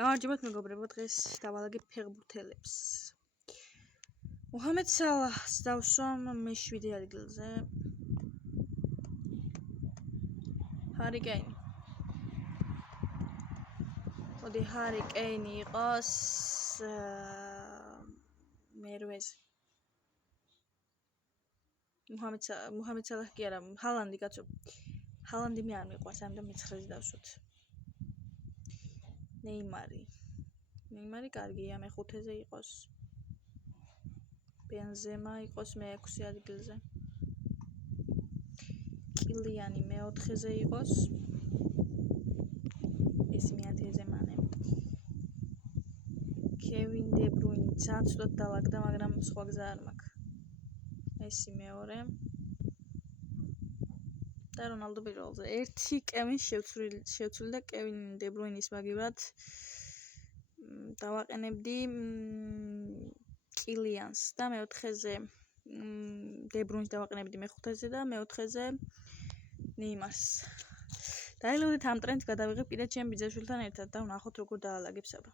გამარჯობათ მეგობრებო, დღეს დავალაგებ ფეხბურთელებს. მუჰამედ სალაჰს დავსვამ მე-7 ადგილზე. ჰარი კეინი. მოდი ჰარი კეინი იყოს მერვეზე. მუჰამედ სალაჰი კი არა, ჰალანდი კაცო. ჰალანდი მე არ მიყვარს, ამიტომ მე-9-ზე დავსვათ. ნეიმარი კარგია, მე-5-ზე იყოს. ბენზემა იყოს მე-6 ადგილზე. კილიანი მე-4-ზე იყოს. ეს მე-10-ზე მანე. კევინ დე ბრუინი ძალიან ცუდად დავაგდა, მაგრამ სხვა გზა არ მაქვს. ესი მეორე. და რონალდო პირველზე. ერთი კევინ შევცვლი და კევინ დე ბრუინის მაგივრად დავაყენებდი კილიანს და მე-4-ზე დე ბრუინს დავაყენებდი მე-5-ზე და მე-4-ზე ნეიმარს. დაელოდეთ ამ ტრენდს გადავიღებ კიდე ჩემ ბიძაშვილთან ერთად და ვნახოთ როგორ დაალაგებ საბა.